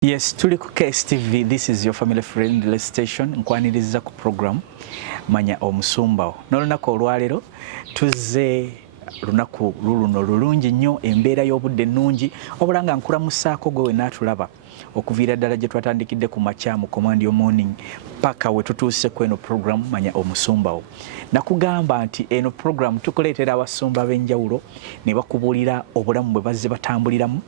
Yes, tuli ku KSTV. This is your family friendly station. Nkwaniriza ku program Manya Omusumbawo. N'olunaku olwaleero tuzze lunaku luluno lulungi nnyo, embeera y'obudde nnungi, wabula nga nkulamusaako gwe wenaatulaba okuviira ddala gye twatandikidde ku makya mu Command Your Morning paka we tutuuse ku eno program Manya Omusumbawo. Nakugamba nti eno program tukuleetera abasumba b'enjawulo ne bakubuulira obulamu bwe bazze batambuliramu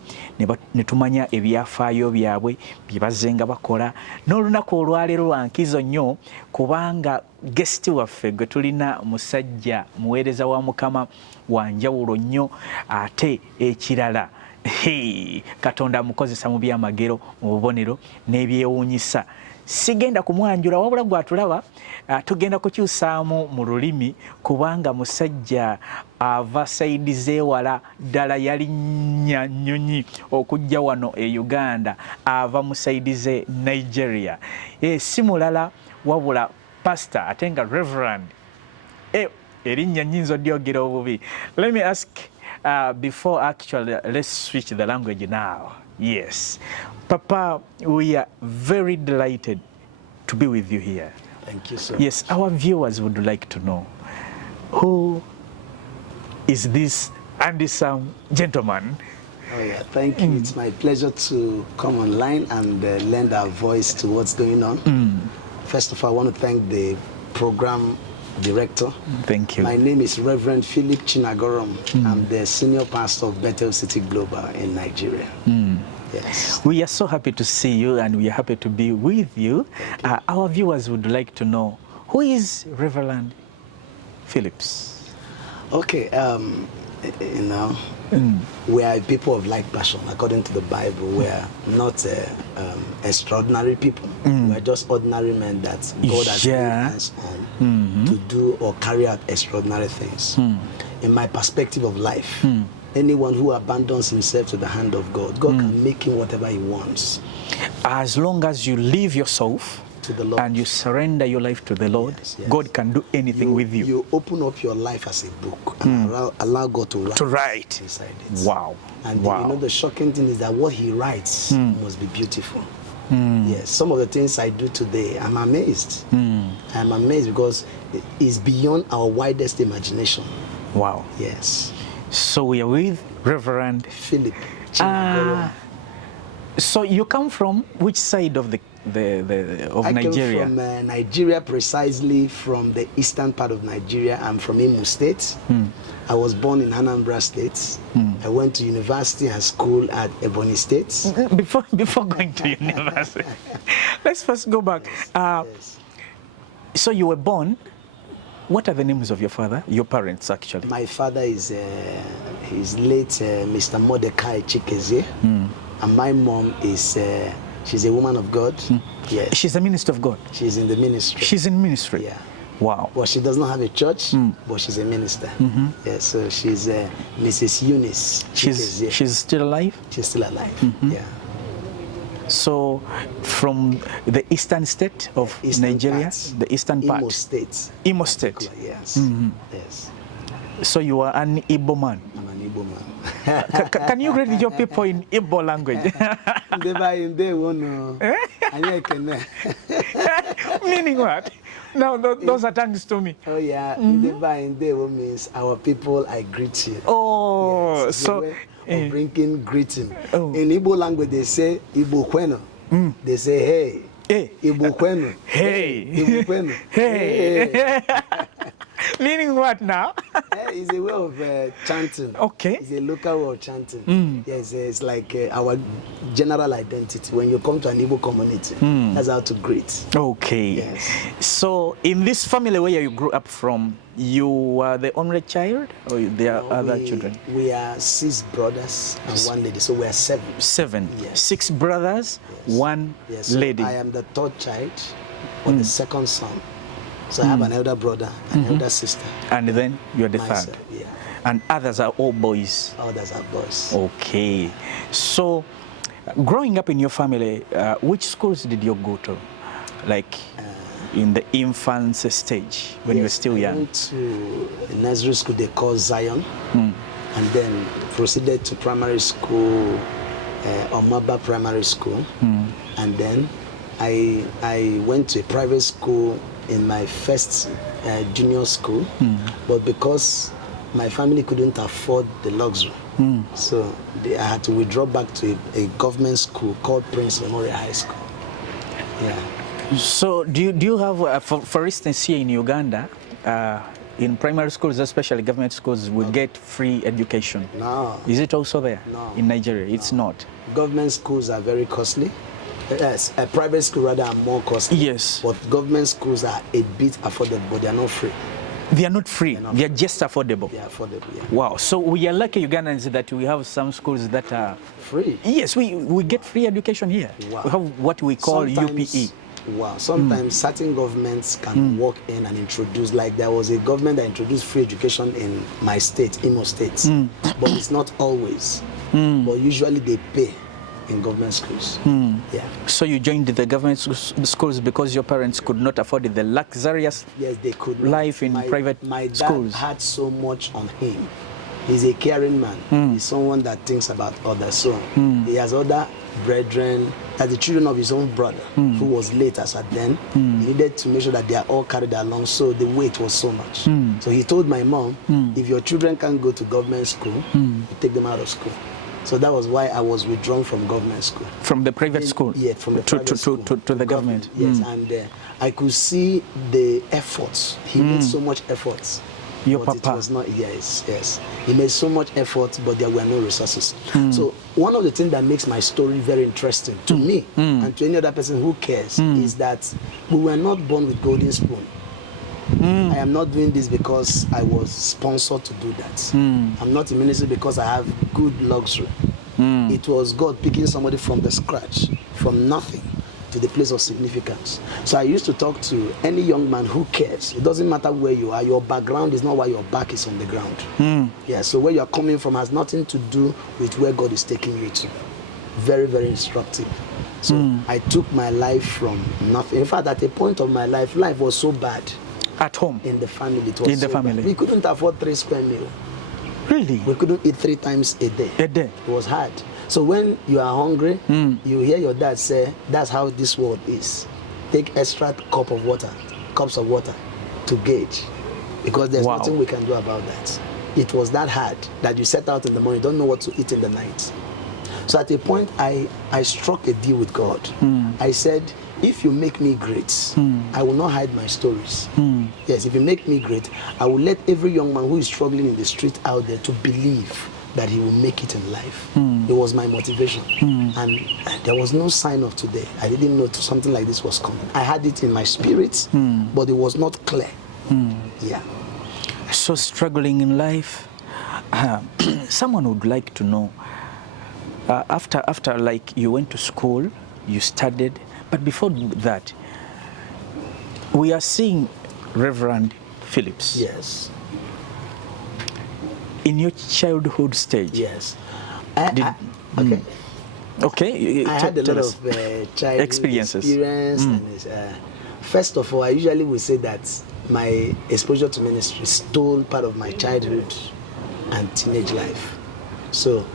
ne tumanya ebyafaayo byabwe bye bazze nga bakola. N'olunaku olwaleero lwa nkizo nnyo kubanga guest waffe gwe tulina musajja muweereza wa Mukama wa njawulo nnyo, ate ekirala Katonda amukozesa mu byamagero, mu bubonero n'ebyewuunyisa. Sigenda kumwanjula wabula gwatulaba tugenda kukyusaamu mu lulimi kubanga musajja ava saidi zeewala ddala yalinnya nnyonyi okujja wano e Uganda, ava mu saidi ze Nigeria. Si mulala wabula pastor ate nga reverend. Erinnya nnyinza odyogera obubi. Let me ask before actually let's switch the language now. Yes. Papa, we are very delighted to be with you here. Thank you so Yes, much. our viewers would like to know, who is this handsome gentleman? Oh yeah, thank you. It's my pleasure to come online and lend our voice to what's going on. First of all, I want to thank the program director. Thank you. My name is Reverend Phillip Chinagorom. I'm the senior pastor of Bethel City Global in Nigeria. Yes. We are so happy to see you and we are happy to be with you. Our viewers would like to know, who is Reverend Phillips? Okay, you know, we are people of like passion. According to the Bible, we are not extraordinary people. We are just ordinary men that God has laid hands on to do or carry out extraordinary things. In my perspective of life, anyone who abandons himself to the hand of God, God can make him whatever he wants. As long as you leave yourself To the Lord. and you surrender your life to the Lord, Yes. God can do anything with you. You open up your life as a book and allow God to write inside it. Wow. And Wow. you know the shocking thing is that what he writes must be beautiful. Yes, some of the things I do today, I'm amazed. I'm amazed because it's beyond our widest imagination. Wow. Yes. So we are with Reverend. Phillip Chinagorom. So you come from which side of I Nigeria? came from Nigeria, precisely from the eastern part of Nigeria. I'm from Imo State. I was born in Anambra State. I went to university and school at Ebonyi State. Before going to university, let's first go back. Yes. So you were born. What are the names of your father, your parents actually? My father is his late Mr. Mordecai Chikezie, and my mom is she's a woman of God. Yes, She's a minister of God. she's in the ministry. She's in ministry. Yeah. Wow. Well, she does not have a church, but she's a minister. Yes, so she's Mrs. Eunice Chikezie. She's still alive. She's still alive. Yeah. So from the eastern state of Eastern Nigeria, part. the eastern part, Imo State. Imo State. Yes. Yes. So you are an Igbo man. I'm an Igbo man. Can you read your people in Igbo language? Meaning what? Now those are tongues to me. Oh yeah, Ndewo means our people, I greet you. Oh, Yes, it's a so way of bringing greeting. Oh. In Igbo language, they say Igbo kweno. They say hey. Hey. Igbo kweno. Hey. Igbo kweno. Hey. Meaning what now? It's a way of chanting. Okay. It's a local way of chanting. Yes, it's like our general identity. When you come to an Igbo community, that's how to greet. Okay. Yes. So in this family where you grew up from, you were the only child or there are other children? We are 6 brothers and 1 lady, so we are 7. 7. Yes. 6 brothers, Yes. 1 Yes, so lady. I am the 3rd child, or the 2nd son. So I have an elder brother, an elder sister. And then you're the Myself, third. yeah. And others are all boys. Others are boys. Okay. So growing up in your family, which schools did you go to? Like in the infancy stage when you were still I young? went to a nursery school they call Zion, and then proceeded to primary school Omaba Primary School, and then I went to a private school in my first junior school, but because my family couldn't afford the luxury, so I had to withdraw back to a government school called Prince Memorial High School. Yeah. So do you have, for instance, here in Uganda, in primary schools, especially government schools, we get free education? No. Is it also there? No. In Nigeria, it's not. Government schools are very costly. Yes, a private school rather are more costly. Yes. But government schools are a bit affordable, but they are not free. They are not free. They are just affordable. They are affordable, yeah. Wow. So we are lucky Ugandans that we have some schools that are free. Yes, we get free education here. Wow. We have what we call UPE. Wow. Sometimes certain governments can walk in and introduce, like there was a government that introduced free education in my state, Imo State. But it's not always. But usually they pay in government schools. Yeah. So you joined the government schools because your parents could not afford the luxurious they could not. Life in private schools. My dad had so much on him. He's a caring man. He's someone that thinks about others. So he has other brethren, as the children of his own brother, who was late as at then. He needed to make sure that they are all carried along, so the weight was so much. So he told my mom, if your children can't go to government school, you take them out of school. So that was why I was withdrawn from government school. From the private school? Yeah, from the private school. To the government. Yes, and I could see the efforts. He made so much efforts. Your but papa? It was not, yes. He made so much effort, but there were no resources. So one of the things that makes my story very interesting to me and to any other person who cares is that we were not born with golden spoon. I am not doing this because I was sponsored to do that. I'm not in ministry because I have good luxury. It was God picking somebody from the scratch, from nothing to the place of significance. So I used to talk to any young man who cares. It doesn't matter where you are. Your background is not why your back is on the ground. Yeah, so where you are coming from has nothing to do with where God is taking you to. Very, very instructive. So I took my life from nothing. In fact, at a point of my life was so bad. At home? In the family, it was in the family. Bad. We couldn't afford 3 square meals. Really? We couldn't eat 3 times a day. A day? It was hard. So when you are hungry, you hear your dad say, that's how this world is. Take extra cups of water to gauge. Because there's nothing we can do about that. It was that hard that you set out in the morning, don't know what to eat in the night. So at a point, I struck a deal with God. I said, if you make me great, I will not hide my stories. Yes, if you make me great, I will let every young man who is struggling in the street out there to believe that he will make it in life. It was my motivation. And there was no sign of today. I didn't know something like this was coming. I had it in my spirit, but it was not clear. Yeah. So struggling in life, someone would like to know, after like you went to school, you studied, but before that, we are seeing Reverend Phillips. Yes. In your childhood stage. Yes. Okay. I had a lot of childhood experience. And first of all, I usually would say that my exposure to ministry stole part of my childhood and teenage life. So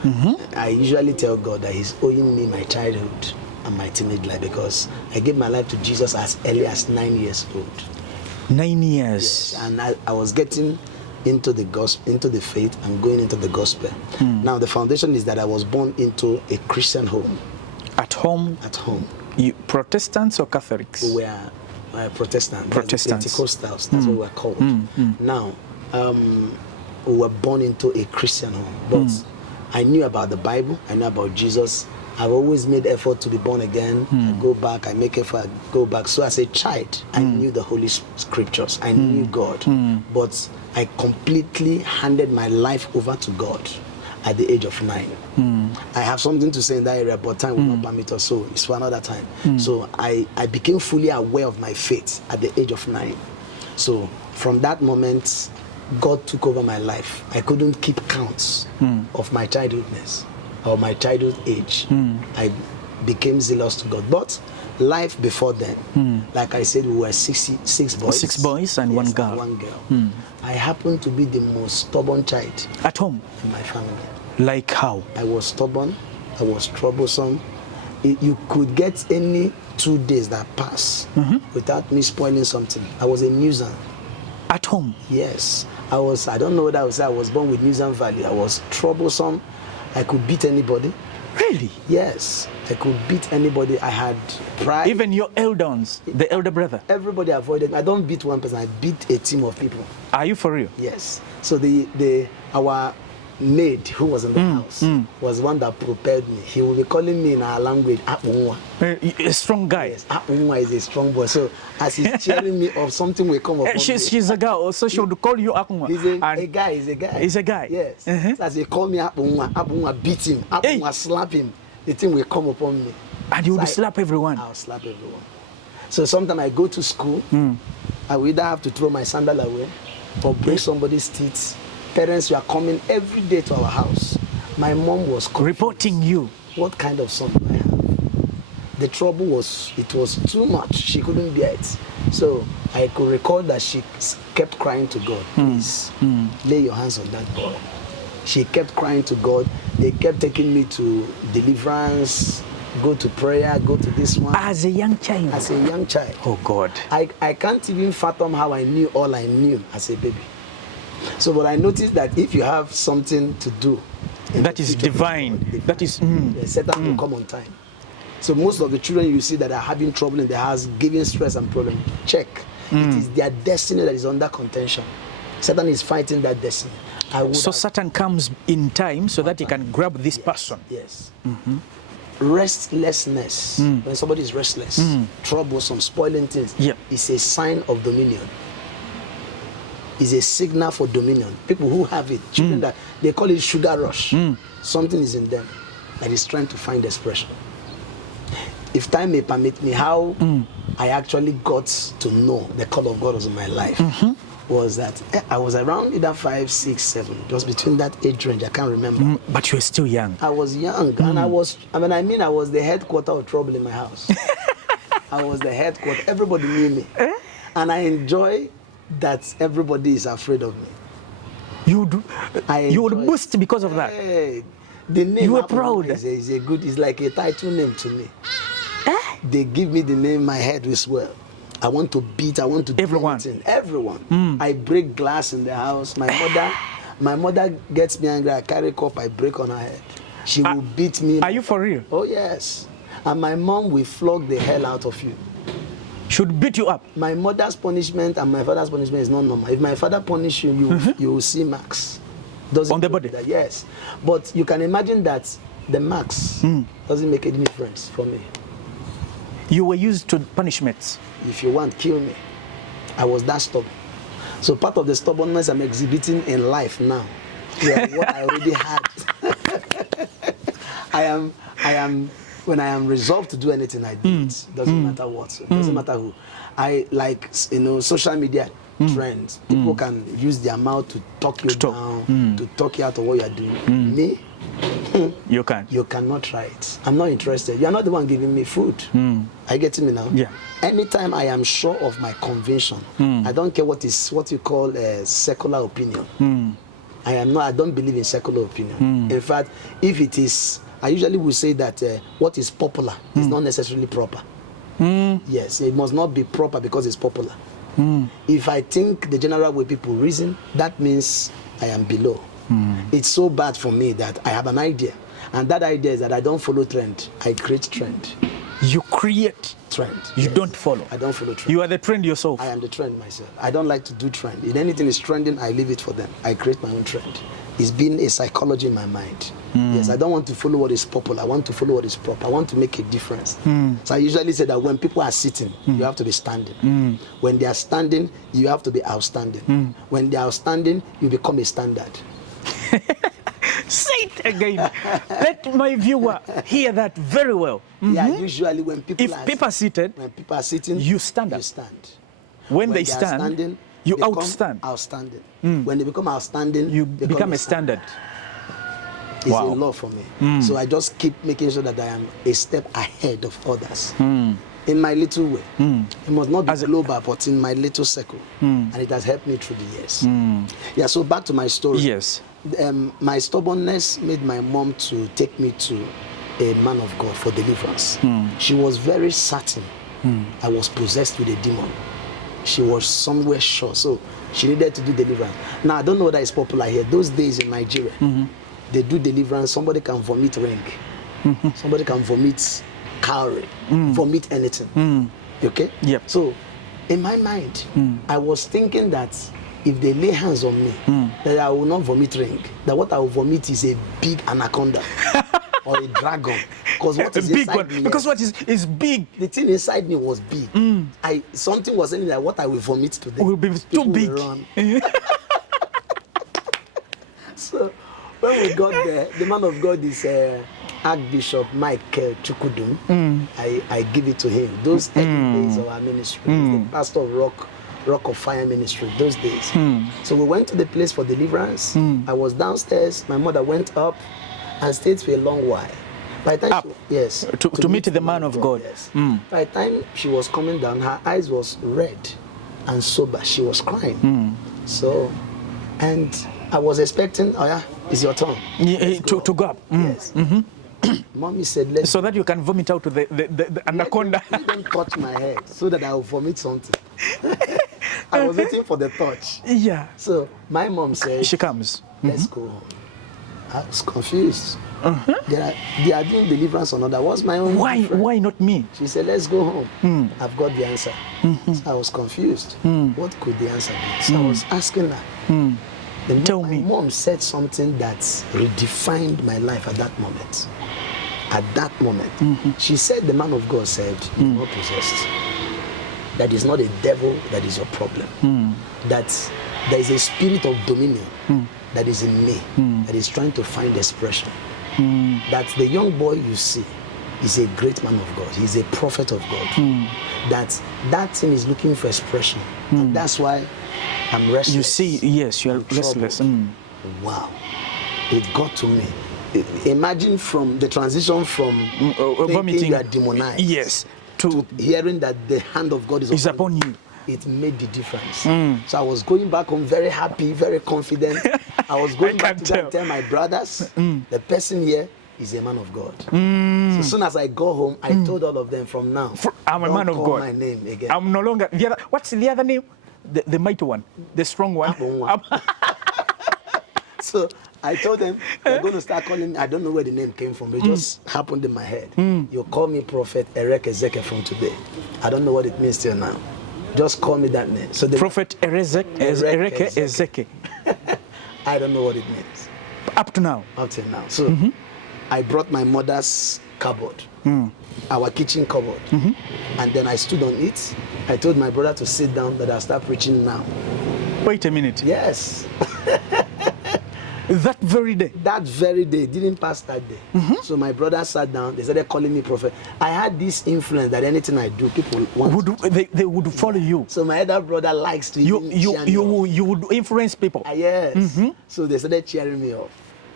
I usually tell God that He's owing me my childhood and my teenage life because I gave my life to Jesus as early as 9 years old. 9 years. Yes. And I was getting into the gospel, into the faith, and going into the gospel. Now the foundation is that I was born into a Christian home. At home? At home. You Protestants or Catholics? We were Protestants. Pentecostals. That's what we're called. Now, we were born into a Christian home, but I knew about the Bible. I knew about Jesus. I've always made effort to be born again. I go back, I make effort, I go back. So as a child, I knew the Holy Scriptures. I knew God. But I completely handed my life over to God at the age of 9. I have something to say in that area, but time will not permit us, so it's for another time. So I became fully aware of my faith at the age of 9. So from that moment, God took over my life. I couldn't keep counts of my childhoodness or my childhood age. I became zealous to God. But life before then, like I said, we were six boys. 6 boys and one girl. And one girl. I happened to be the most stubborn child at home in my family. Like how? I was stubborn. I was troublesome. You could get any 2 days that pass without me spoiling something. I was a nuisance. At home? Yes. I don't know what I would say. I was born with nuisance value. I was troublesome. I could beat anybody. Really? Yes. I could beat anybody. I had pride. Even your elders, the elder brother? Everybody avoided me. I don't beat one person. I beat a team of people. Are you for real? Yes. So our maid who was in the house was one that prepared me. He will be calling me in our language, Apunwa. A strong guy. Yes, Apunwa is a strong boy. So as he's cheering me up, something will come up. She's a girl, so she would call you Apunwa. He's a guy. He's a guy. Yes. So as they call me Apunwa, Apunwa beat him. Apunwa slap him. The thing will come upon me. And you will slap everyone? I'll slap everyone. So sometimes I go to school, I will either have to throw my sandal away or break somebody's teeth. Parents were coming every day to our house. My mom was confused. Reporting you. What kind of son do I have? The trouble was, it was too much. She couldn't bear it. So I could recall that she kept crying to God, please, lay your hands on that boy. She kept crying to God. They kept taking me to deliverance, go to prayer, go to this one. As a young child? As a young child. Oh God. I can't even fathom how I knew all I knew as a baby. So, but I noticed that if you have something to do, that is divine. That is Satan will come on time. So most of the children you see that are having trouble in the house, giving stress and problem, check. It is their destiny that is under contention. Satan is fighting that destiny. So Satan comes in time so that he can grab this person. Yes. Restlessness. When somebody is restless, troublesome, spoiling things, is a sign of dominion. Is a signal for dominion. People who have it, children that they call it sugar rush. Something is in them that is trying to find expression. If time may permit me, how I actually got to know the call of God was in my life was that I was around either 5, 6, 7, just between that age range. I can't remember. But you were still young. I was young, and I was the headquarter of trouble in my house. I was the headquarter. Everybody knew me, and I enjoy that everybody is afraid of me. You would boost because of that. Hey, the name you were proud. It's like a title name to me. They give me the name, my head will swell. I want to beat, I want to do everyone. I break glass in the house. My mother gets me angry. I carry a cup, I break on her head. She will beat me. Are you for real? Oh yes. And my mom will flog the hell out of you. Should beat you up. My mother's punishment and my father's punishment is not normal. If my father punish you, you will see marks. On the body? Yes. But you can imagine that the marks doesn't make any difference for me. You were used to punishments. If you want, kill me. I was that stubborn. So part of the stubbornness I'm exhibiting in life now, what I already had. I am. When I am resolved to do anything, I do it. Doesn't matter what. Doesn't matter who. I like, social media trends. People can use their mouth to talk you down, to talk you out of what you are doing. Me, you can't. You cannot try it. I'm not interested. You are not the one giving me food. Are you getting me now? Yeah. Anytime I am sure of my conviction, I don't care what you call a secular opinion. I don't believe in secular opinion. In fact, if it is, I usually will say that what is popular is not necessarily proper. Yes, it must not be proper because it's popular. If I think the general way people reason, that means I am below. It's so bad for me that I have an idea, and that idea is that I don't follow trend. I create trend. You create trend. You don't follow. I don't follow trend. You are the trend yourself. I am the trend myself. I don't like to do trend. If anything is trending, I leave it for them. I create my own trend. It's been a psychology in my mind. Yes, I don't want to follow what is popular. I want to follow what is proper. I want to make a difference. So I usually say that when people are sitting, you have to be standing. When they are standing, you have to be outstanding. When they are outstanding, you become a standard. Say it again. Let my viewer hear that very well. Yeah, usually when people are seated, you stand up. You stand. When they stand, standing, you outstand. Outstanding. When they become outstanding, you become a standard. It's a law for me. So I just keep making sure that I am a step ahead of others. In my little way. It must not be global, but in my little circle. And it has helped me through the years. Yeah, so back to my story. Yes. My stubbornness made my mom to take me to a man of God for deliverance. She was very certain I was possessed with a demon. She was somewhere sure, so she needed to do deliverance. Now, I don't know whether it's popular here. Those days in Nigeria, they do deliverance. Somebody can vomit ring. Somebody can vomit cowrie, vomit anything. Okay? Yep. So, in my mind, I was thinking that if they lay hands on me, that I will not vomit ring. That what I will vomit is a big anaconda or a dragon. Because what is a big inside one. me, Because what is big. the thing inside me was big. Something was saying that what I will vomit today Will be too people big. will run. So when we got there, the man of God is Archbishop Mike Chukudum. I give it to him. Those early days of our ministry, the pastor of Rock of Fire ministry, those days. So we went to the place for deliverance. I was downstairs. My mother went up and stayed for a long while. By the time to meet the man of God. Yes. By the time she was coming down, her eyes was red and sober. She was crying. So, and I was expecting, oh yeah, it's your turn. To go up. Yes. Mommy said, let's so that you can vomit out the anaconda. Let them touch my head so that I will vomit something. I was waiting for the touch. Yeah. So my mom said, she comes. Let's go home. I was confused. They are doing deliverance or not. That was my own. Why not me? She said, let's go home. I've got the answer. So I was confused. What could the answer be? So I was asking her. Tell me. My mom said something that redefined my life at that moment. At that moment. She said, the man of God said, you're not possessed. That is not a devil that is your problem. That there is a spirit of dominion that is in me, that is trying to find expression. That the young boy you see is a great man of God. He's a prophet of God. That thing is looking for expression. And that's why I'm restless. You see, yes, you are restless. Wow. It got to me. Imagine from the transition from vomiting, you are demonized. Yes. To hearing that the hand of God is upon you. It made the difference. So I was going back home very happy, very confident. I was going back to go and tell my brothers, the person here is a man of God. So as soon as I go home, I told all of them from now, I'm a man of God. Don't call my name again. I'm no longer, what's the other name? The mighty one, the strong one. So I told them, they're going to start calling me. I don't know where the name came from. It just happened in my head. You call me Prophet Erek Ezeke from today. I don't know what it means till now. Just call me that name. So Prophet Erek Ezeke. I don't know what it means. Up to now? Up till now. So I brought my mother's cupboard, our kitchen cupboard, and then I stood on it. I told my brother to sit down, that I'll start preaching now. Wait a minute. Yes. That very day? That very day. Didn't pass that day. So my brother sat down. They started calling me prophet. I had this influence that anything I do, people want. They would follow you. So my elder brother likes to you would influence people. Yes. So they started cheering me up.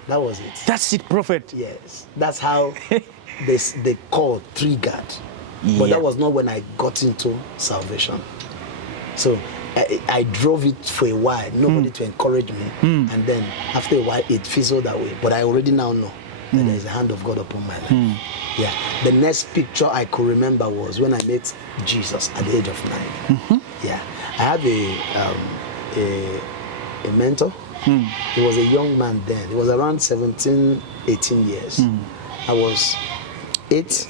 That was it. That's it, prophet. Yes. That's how the call triggered. But that was not when I got into salvation. So I drove it for a while, nobody to encourage me. And then after a while, it fizzled away. But I already now know that there is a hand of God upon my life. Yeah. The next picture I could remember was when I met Jesus at the age of 9. Yeah. I have a mentor. He was a young man then. He was around 17, 18 years. I was 8,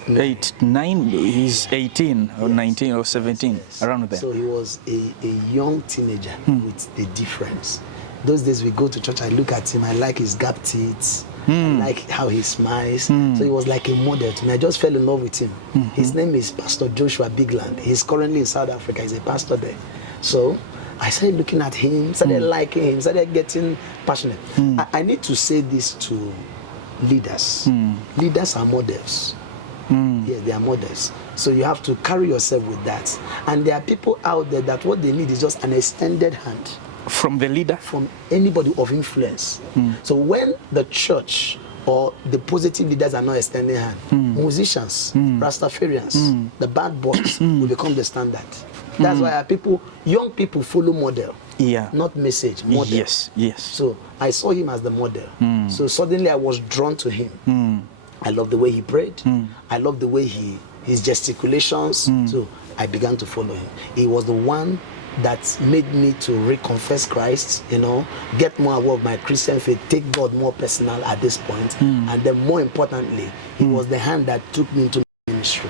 9. He's 18 or 19 or 17, around there. So he was a young teenager with a difference. Those days we go to church, I look at him, I like his gap teeth, I like how he smiles. So he was like a model to me. I just fell in love with him. His name is Pastor Joshua Bigland. He's currently in South Africa. He's a pastor there. So I started looking at him, started liking him, started getting passionate. I need to say this to leaders. Leaders are models. Yeah, they are models. So you have to carry yourself with that. And there are people out there that what they need is just an extended hand. From the leader? From anybody of influence. So when the church or the positive leaders are not extending hand, musicians, Rastafarians, the bad boys will become the standard. That's why young people follow model. Not message, model. Yes. So I saw him as the model. So suddenly I was drawn to him. I loved the way he prayed. I loved the way his gesticulations. So I began to follow him. He was the one that made me to reconfess Christ, get more aware of my Christian faith, take God more personal at this point. And then more importantly, he was the hand that took me into ministry.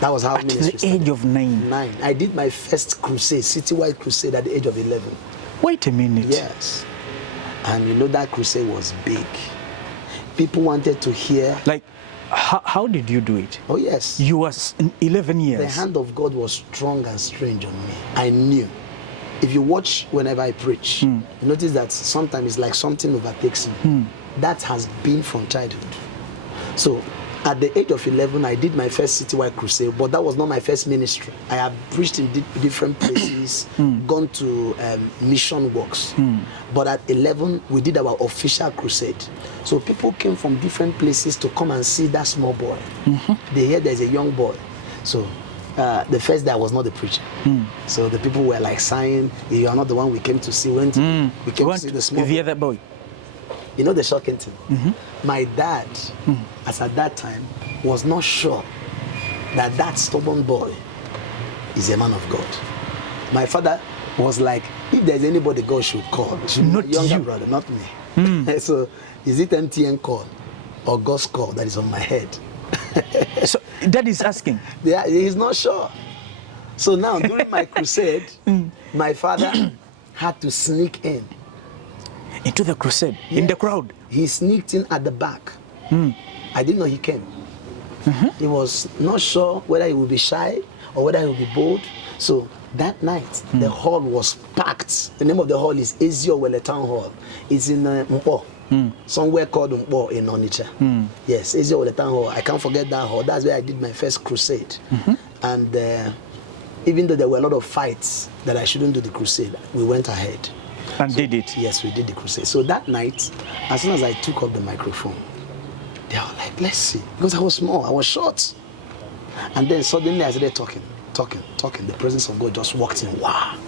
That was how ministry started. At the age of 9? 9. I did my first crusade, citywide crusade, at the age of 11. Wait a minute. Yes. And that crusade was big. People wanted to hear. Like, how did you do it? Oh, yes. You was 11 years. The hand of God was strong and strange on me. I knew. If you watch whenever I preach, you notice that sometimes it's like something overtakes me. That has been from childhood. So, at the age of 11, I did my first citywide crusade, but that was not my first ministry. I have preached in different places, gone to mission works. But at 11, we did our official crusade. So people came from different places to come and see that small boy. They hear there's a young boy. So the first day I was not the preacher. So the people were like saying, you are not the one we came to see. We came to see the small boy. The other boy. You know the shocking thing? My dad, as at that time, was not sure that stubborn boy is a man of God. My father was like, if there's anybody God should call, it should be my younger brother, not me. So is it MTN call or God's call that is on my head? So Dad is asking? Yeah, he's not sure. So now during my crusade, my father had to sneak in. Into the crusade, yes. In the crowd. He sneaked in at the back. I didn't know he came. He was not sure whether he would be shy or whether he would be bold. So that night, the hall was packed. The name of the hall is Eziowele Town Hall. It's in Mpo, somewhere called Mpo in Onitsha. Yes, Eziowele Town Hall. I can't forget that hall. That's where I did my first crusade. And even though there were a lot of fights that I shouldn't do the crusade, we went ahead. And did it? Yes, we did the crusade. So that night, as soon as I took up the microphone, they were like, let's see. Because I was small, I was short. And then suddenly I started talking. The presence of God just walked in. Wow.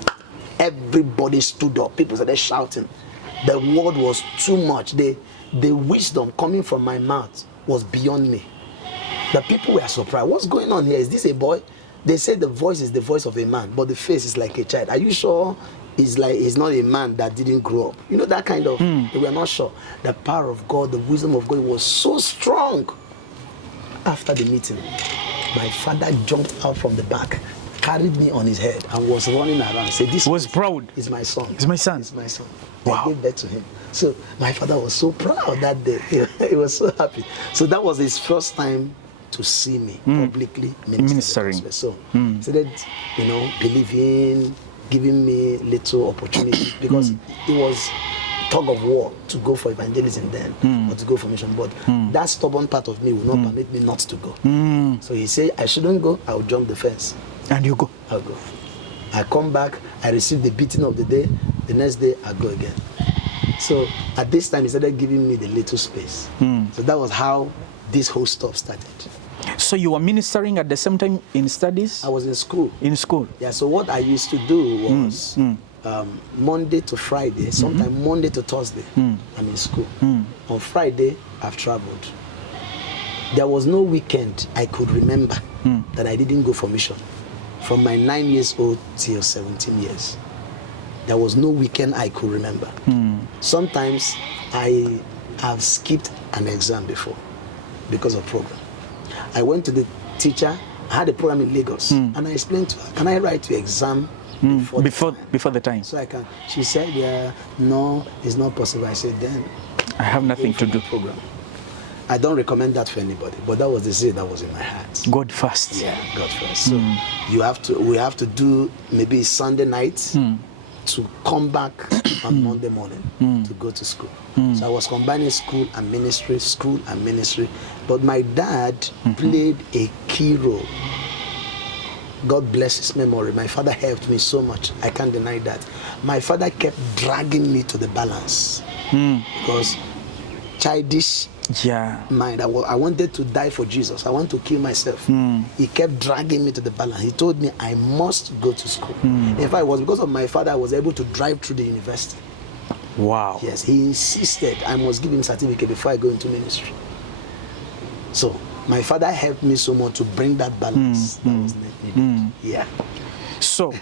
Everybody stood up. People started shouting. The word was too much. The wisdom coming from my mouth was beyond me. The people were surprised. What's going on here? Is this a boy? They said the voice is the voice of a man, but the face is like a child. Are you sure? He's not a man that didn't grow up. You know, that kind of, we were not sure. The power of God, the wisdom of God was so strong. After the meeting, my father jumped out from the back, carried me on his head, and was running around. Said, "This was proud. Is my son. It's my son. It's my son." Wow. I gave birth to him. So my father was so proud that day. He was so happy. So that was his first time to see me publicly ministering. So he started, believing, giving me little opportunity, because it was tug of war to go for evangelism then, or to go for mission. But that stubborn part of me will not permit me not to go. So he said, I shouldn't go, I'll jump the fence. And you go? I'll go. I come back, I receive the beating of the day, the next day I go again. So at this time he started giving me the little space. So that was how this whole stuff started. So you were ministering at the same time in studies? I was in school. In school? Yeah, so what I used to do was Monday to Friday, sometimes Monday to Thursday, I'm in school. On Friday, I've traveled. There was no weekend I could remember that I didn't go for mission. From my 9 years old till 17 years. There was no weekend I could remember. Sometimes I have skipped an exam before because of program. I went to the teacher, I had a program in Lagos, and I explained to her, can I write your exam before the time? So I can. She said, yeah, no, it's not possible. I said, then I have nothing to do. Program. I don't recommend that for anybody, but that was the seed that was in my heart. God first. Yeah, God first. So we have to do maybe Sunday night to come back on Monday morning to go to school. So I was combining school and ministry, but my dad played a key role. God bless his memory. My father helped me so much. I can't deny that. My father kept dragging me to the balance because childish mind. I wanted to die for Jesus. I want to kill myself. He kept dragging me to the balance. He told me I must go to school. In fact, it was because of my father I was able to drive through the university. Wow. Yes, he insisted I must give him certificate before I go into ministry. So my father helped me so much to bring that balance that was needed. Yeah. So,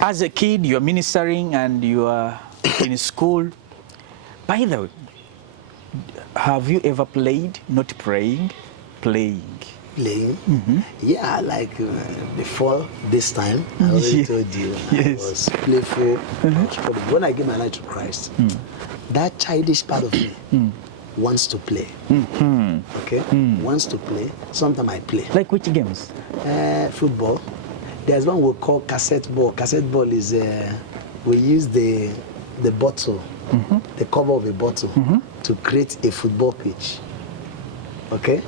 as a kid, you're ministering and you are in school. By the way, have you ever played, not praying, playing? Playing? Yeah, like before this time, I already told you, I was playful. When I gave my life to Christ, that childish part of me wants to play. Okay? Wants to play. Sometimes I play. Like which games? Football. There's one we call cassette ball. Cassette ball is, we use the bottle, the cover of a bottle, to create a football pitch. Okay?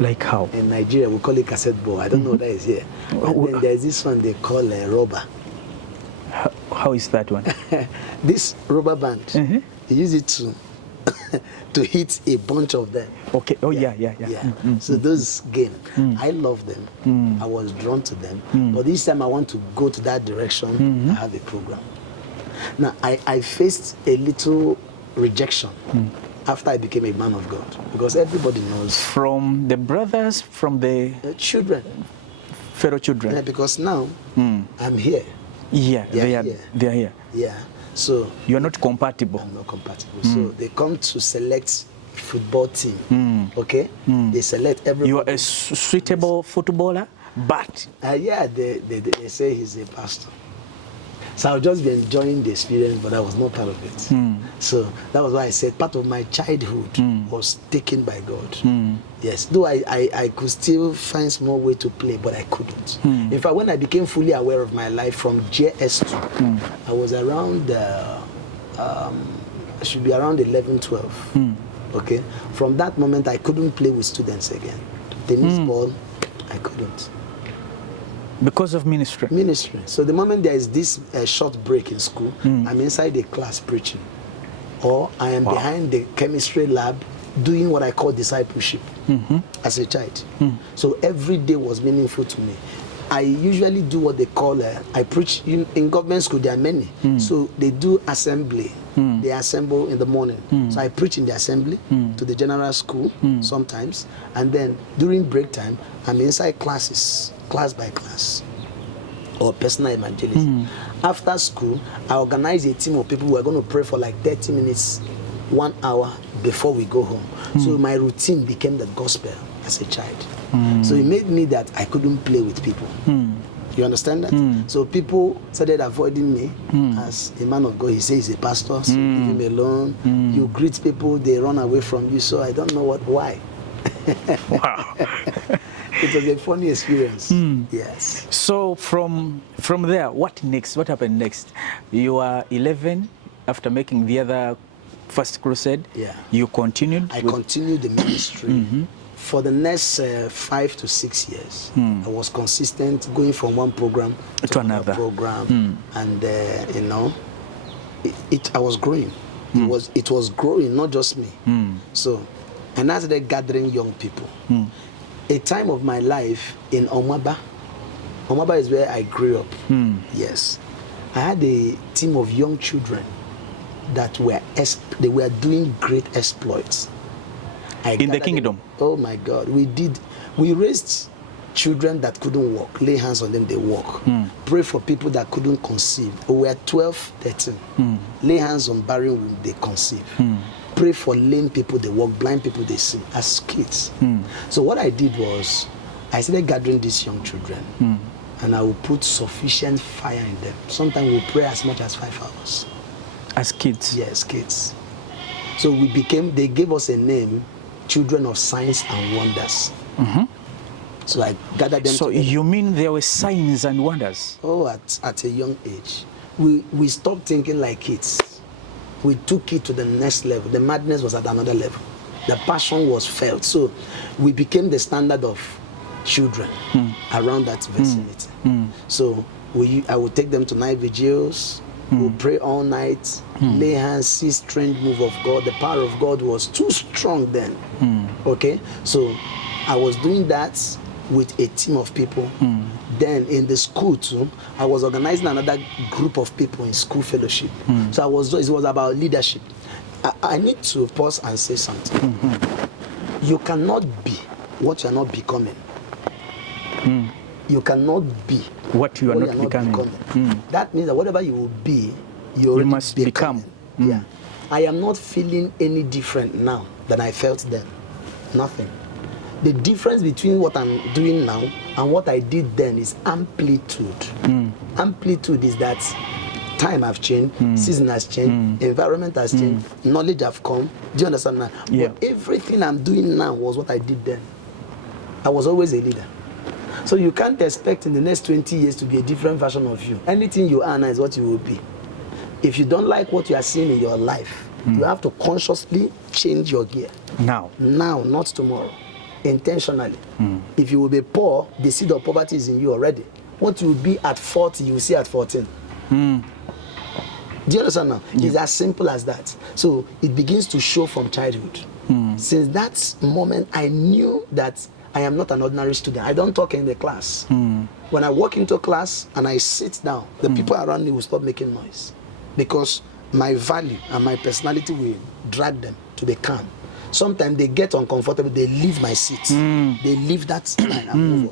Like how? In Nigeria, we call it cassette ball. I don't know what that is here. And then there's this one they call rubber. How is that one? This rubber band, you use it to to hit a bunch of them. Okay. Oh, yeah. So those games, I love them. I was drawn to them. But this time I want to go to that direction. I have a program. Now, I faced a little rejection after I became a man of God, because everybody knows. From the brothers, from the children. Fellow children. Yeah, because now I'm here. Yeah, they are here. Yeah. So you are not compatible. I'm not compatible. So they come to select football team. Okay? They select everybody. You are a suitable footballer, but yeah, they say he's a pastor. So I'll just be enjoying the experience, but I was not part of it. So that was why I said part of my childhood was taken by God. Yes, though I could still find small way to play, but I couldn't. In fact, when I became fully aware of my life from JS2, I was around, I should be around 11, 12. Okay? From that moment, I couldn't play with students again. Tennis ball, I couldn't. Because of ministry? Ministry. So the moment there is this short break in school, I'm inside the class preaching. Or I am behind the chemistry lab doing what I call discipleship as a child. So every day was meaningful to me. I usually do what they call, I preach in government school, there are many. So they do assembly. They assemble in the morning. So I preach in the assembly to the general school sometimes. And then during break time, I'm inside classes, class by class, or personal evangelism. After school, I organize a team of people who are going to pray for like 30 minutes, 1 hour before we go home. So my routine became the gospel as a child. So it made me that I couldn't play with people. You understand that? So people started avoiding me as a man of God. He says he's a pastor, so leave him alone. You greet people, they run away from you. So I don't know why. Wow. It was a funny experience. Yes. So from there, what next? What happened next? You are 11 after making the other first crusade. Yeah. You continued? I continued the ministry. For the next 5 to 6 years, I was consistent, going from one program to another program, and you know, I was growing. It was growing, not just me. So, and I started gathering young people. A time of my life in Omaba. Omaba is where I grew up. Yes, I had a team of young children that were doing great exploits. In the kingdom? Oh my God, we raised children that couldn't walk, lay hands on them, they walk. Pray for people that couldn't conceive. We were 12, 13. Lay hands on barren women, they conceive. Pray for lame people, they walk, blind people, they see, as kids. So what I did was, I started gathering these young children, and I would put sufficient fire in them. Sometimes we pray as much as 5 hours. As kids? Yes, kids. So they gave us a name, Children of Signs and Wonders. So I gathered them together. You mean there were signs and wonders? Oh, at a young age. We stopped thinking like kids. We took it to the next level. The madness was at another level. The passion was felt. So we became the standard of children around that vicinity. So I would take them to night vigils. We'll pray all night, lay hands, see strange move of God. The power of God was too strong then. Okay? So I was doing that with a team of people. Then in the school too, I was organizing another group of people in school fellowship. So it was about leadership. I need to pause and say something. You cannot be what you are not becoming. You cannot be what you are not becoming. That means that whatever you will be, you must become. Yeah. I am not feeling any different now than I felt then. Nothing. The difference between what I'm doing now and what I did then is amplitude. Amplitude is that time have changed, season has changed, environment has changed, knowledge have come. Do you understand now? Yeah. But everything I'm doing now was what I did then. I was always a leader. So you can't expect in the next 20 years to be a different version of you. Anything you are now is what you will be. If you don't like what you are seeing in your life, you have to consciously change your gear. Now, not tomorrow. Intentionally. If you will be poor, the seed of poverty is in you already. What you will be at 40, you will see at 14. Do you understand now? It's as simple as that. So it begins to show from childhood. Since that moment, I knew that I am not an ordinary student. I don't talk in the class. When I walk into class and I sit down, the people around me will stop making noise. Because my value and my personality will drag them to be calm. Sometimes they get uncomfortable, they leave my seat. They leave that line and move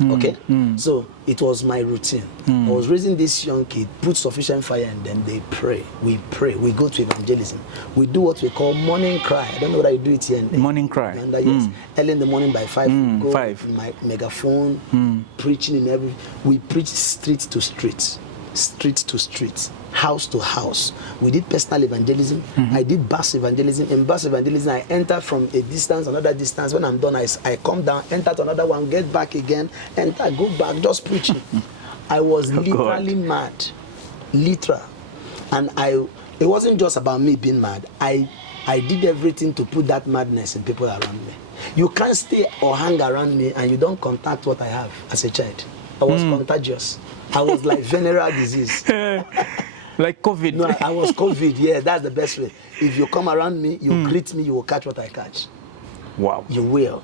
on. Okay? So it was my routine. I was raising this young kid, put sufficient fire in them, they pray. We go to evangelism. We do what we call morning cry. I don't know whether you do it here. Morning cry. Yes. Early in the morning by 5, we go 5. with my megaphone, preaching in every. We preach street to street, house to house. We did personal evangelism. I did bus evangelism. In bus evangelism, I enter from a distance, another distance. When I'm done, I come down, enter to another one, get back again, enter, go back, just preaching. I was literally mad. Literal. And it wasn't just about me being mad. I did everything to put that madness in people around me. You can't stay or hang around me and you don't contact what I have as a child. I was contagious. I was like venereal disease. Like COVID. No, I was COVID. Yeah, that's the best way. If you come around me, you greet me, you will catch what I catch. Wow. You will.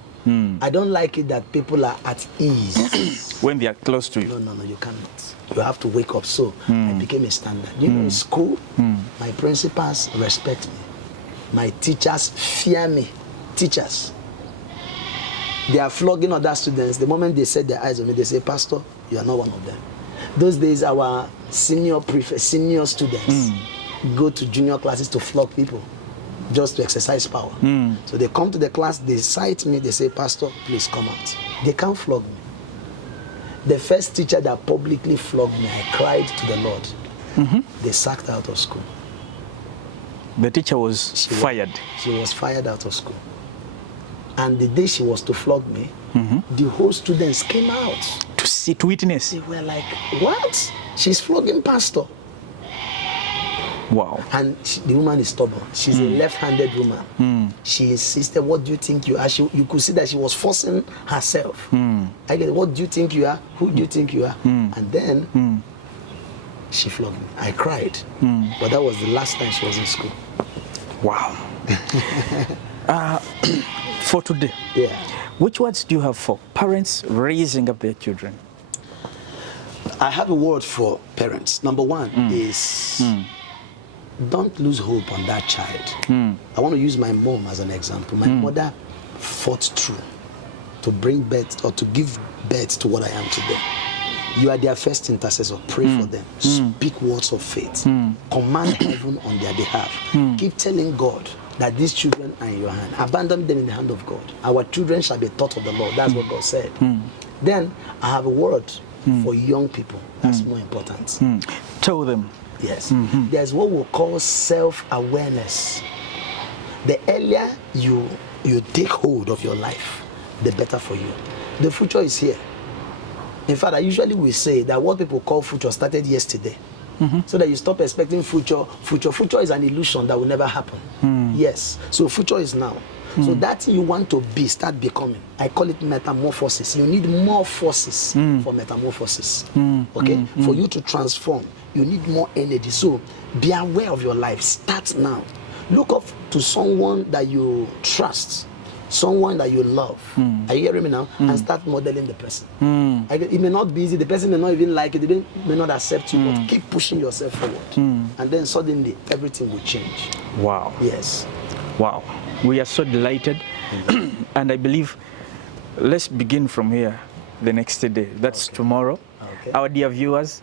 I don't like it that people are at ease. When they are close to you. No, you cannot. You have to wake up. So I became a standard. You know, in school, my principals respect me. My teachers fear me. Teachers. They are flogging other students. The moment they set their eyes on me, they say, Pastor, you are not one of them. Those days, our senior students go to junior classes to flog people just to exercise power. So they come to the class, they cite me, they say, Pastor, please come out. They can't flog me. The first teacher that publicly flogged me, I cried to the Lord. They sacked her out of school. The teacher was fired. She was fired out of school. And the day she was to flog me, the whole students came out. To witness. They were like, what? She's flogging pastor. Wow. And the woman is stubborn. She's a left-handed woman. She insisted, what do you think you are? You could see that she was forcing herself. I get, what do you think you are? Who do you think you are? And then she flogged me. I cried. But that was the last time she was in school. Wow. For today, which words do you have for parents raising up their children? I have a word for parents. Number one is don't lose hope on that child. I want to use my mom as an example. My mother fought through to bring birth or to give birth to what I am today. You are their first intercessor. Pray for them. Speak words of faith. Command heaven on their behalf. Keep telling God that these children are in your hand. Abandon them in the hand of God. Our children shall be taught of the Lord. That's what God said. Then I have a word for young people. That's more important. Tell them. Yes. There's what we call self-awareness. The earlier you take hold of your life, the better for you. The future is here. In fact, I usually will say that what people call future started yesterday. So that you stop expecting future. Future is an illusion that will never happen. Yes. So future is now. So that you want to be, start becoming. I call it metamorphosis. You need more forces for metamorphosis. Okay? For you to transform, you need more energy. So be aware of your life. Start now. Look up to someone that you trust. Someone that you love. Are you hearing me now? And start modeling the person. It may not be easy. The person may not even like it. They may not accept you. But keep pushing yourself forward. And then suddenly everything will change. Wow. Yes. Wow. We are so delighted And I believe, let's begin from here the next day. That's tomorrow. Okay. Our dear viewers,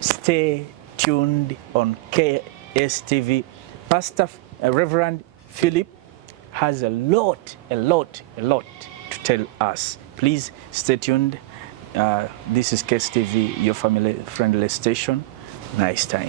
stay tuned on KSTV. Pastor Reverend Phillip has a lot to tell us. Please stay tuned. This is KSTV, your family-friendly station. Nice time.